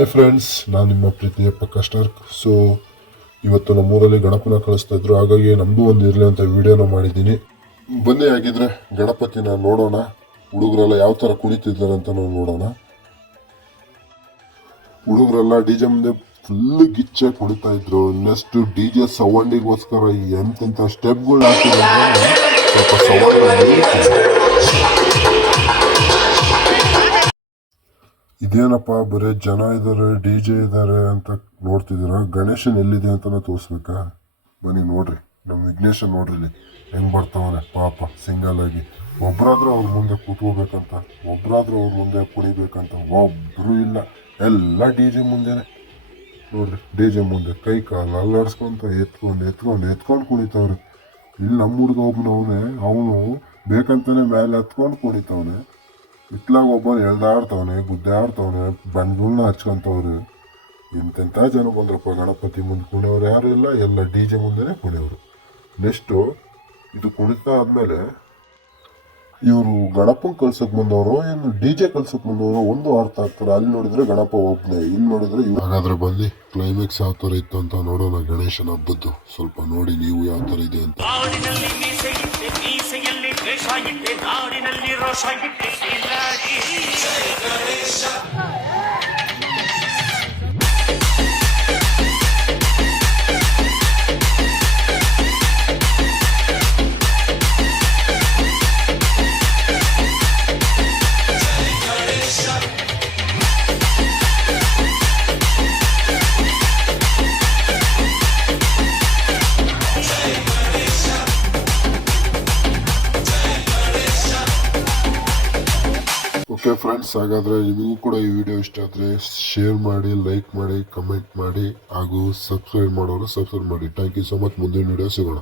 Hi friends, ನಾನು ನಿಮ್ಮ ಪ್ರೀತಿಯ ಪ್ರಕಾಶ್. ಸೊ ಇವತ್ತು ನಮ್ಮೂರಲ್ಲಿ ಗಣಪನ ಕಳಿಸ್ತಾ ಇದ್ರು, ಹಾಗಾಗಿ ನಮ್ಮದು ಒಂದು ಇರಲಿ ಅಂತ ವಿಡಿಯೋನ ಮಾಡಿದ್ದೀನಿ. ಬನ್ನಿ ಆಗಿದ್ರೆ ಗಣಪತಿನ ನೋಡೋಣ. ಹುಡುಗರೆಲ್ಲ ಯಾವ ಥರ ಕುಣಿತಿದ್ದಾರೆ ಅಂತ ನಾವು ನೋಡೋಣ. ಹುಡುಗರೆಲ್ಲ ಡಿ ಜೆ ಮುಂದೆ ಫುಲ್ ಗಿಚ್ಚೆ ಕುಣಿತಾ ಇದ್ರು. ನೆಕ್ಸ್ಟ್ ಡಿ ಜೆ ಸೌಂಡಿಗೋಸ್ಕರ ಎಂತೆಂಥ ಸ್ಟೆಪ್ಗಳು ಹಾಕಿದ್ರೆ ಸ್ವಲ್ಪ ಸೌಂಡ್. ಇದೇನಪ್ಪ ಬರೀ ಜನ ಇದ್ದಾರೆ, ಡಿ ಜೆ ಇದ್ದಾರೆ ಅಂತ ನೋಡ್ತಿದ್ದೀರಾ? ಗಣೇಶನ್ ಎಲ್ಲಿದೆ ಅಂತಲೇ ತೋರಿಸ್ಬೇಕಾ? ಬನ್ನಿ ನೋಡ್ರಿ, ನಮ್ಮ ವಿಘ್ನೇಶನ್ ನೋಡ್ರಿ ಹೆಂಗೆ ಬರ್ತಾವನೆ ಪಾಪ. ಸಿಂಗಲ್ ಆಗಿ ಒಬ್ಬರಾದ್ರೂ ಅವ್ರ ಮುಂದೆ ಕೂತ್ಕೋಬೇಕಂತ, ಒಬ್ಬರಾದ್ರೂ ಅವ್ರ ಮುಂದೆ ಕುಣಿಬೇಕಂತ ಒಬ್ಬರು ಇಲ್ಲ. ಎಲ್ಲ ಡಿ ಜೆ ಮುಂದೆನೆ ನೋಡ್ರಿ. ಡಿ ಜೆ ಮುಂದೆ ಕೈ ಕಾಲು ಅಲ್ಲಾಡ್ಸ್ಕೊಂತ ಎತ್ಕೊಂಡು ಕುಣಿತಾವ್ರೆ. ಇಲ್ಲಿ ನಮ್ಮ ಹುಡುಗ ಒಬ್ಬನವನೇ, ಅವನು ಬೇಕಂತಾನೆ ಮೇಲೆ ಹತ್ಕೊಂಡು ಕುಣಿತಾವನೆ. ಇತ್ಲಾಗ ಒಬ್ಬ ಎಳ್ದಾಡ್ತವನೆ, ಗುದ್ದಾಡ್ತವನೆ, ಬಂಡ್ಗಳನ್ನ ಹಚ್ಕೊಂತವ್ರು. ಎಂತೆಂಥ ಜನ ಬಂದ್ರಪ್ಪ ಗಣಪತಿ ಮುಂದೆ. ಕುಣಿಯವ್ರು ಯಾರು ಇಲ್ಲ, ಎಲ್ಲ ಡಿ ಜೆ ಮುಂದೆನೇ ಕುಣಿಯವರು. ನೆಕ್ಸ್ಟು ಇದು ಕುಣಿತಾ ಆದಮೇಲೆ ಇವರು ಗಣಪನ ಕಳ್ಸಕ್ಕೆ ಬಂದವರು ಏನು ಡಿ ಜೆ ಕಳ್ಸಕ್ಕೆ ಬಂದವರು ಒಂದು ಅರ್ಥ ಆಗ್ತಾರೆ. ಅಲ್ಲಿ ನೋಡಿದ್ರೆ ಗಣಪ ಒಬ್ಬನೇ, ಇಲ್ಲಿ ನೋಡಿದ್ರೆ ಹಾಗಾದ್ರೆ ಬಂದು ಕ್ಲೈಮ್ಯಾಕ್ಸ್ ಯಾವ ಥರ ಇತ್ತು ಅಂತ ನೋಡೋಣ. ಗಣೇಶನ ಹಬ್ಬದ್ದು ಸ್ವಲ್ಪ ನೋಡಿ ನೀವು ಯಾವ ಥರ ಇದೆ ಅಂತ. ಓಕೆ ಫ್ರೆಂಡ್ಸ್, ಹಾಗಾದರೆ ನಿಮಗೂ ಕೂಡ ಈ ವಿಡಿಯೋ ಇಷ್ಟ ಆದರೆ ಶೇರ್ ಮಾಡಿ, ಲೈಕ್ ಮಾಡಿ, ಕಮೆಂಟ್ ಮಾಡಿ ಹಾಗೂ ಸಬ್ಸ್ಕ್ರೈಬ್ ಮಾಡೋರು ಸಬ್ಸ್ಕ್ರೈಬ್ ಮಾಡಿ. Thank you so much. ಮುಂದಿನ ವಿಡಿಯೋ ಸಿಗೋಣ.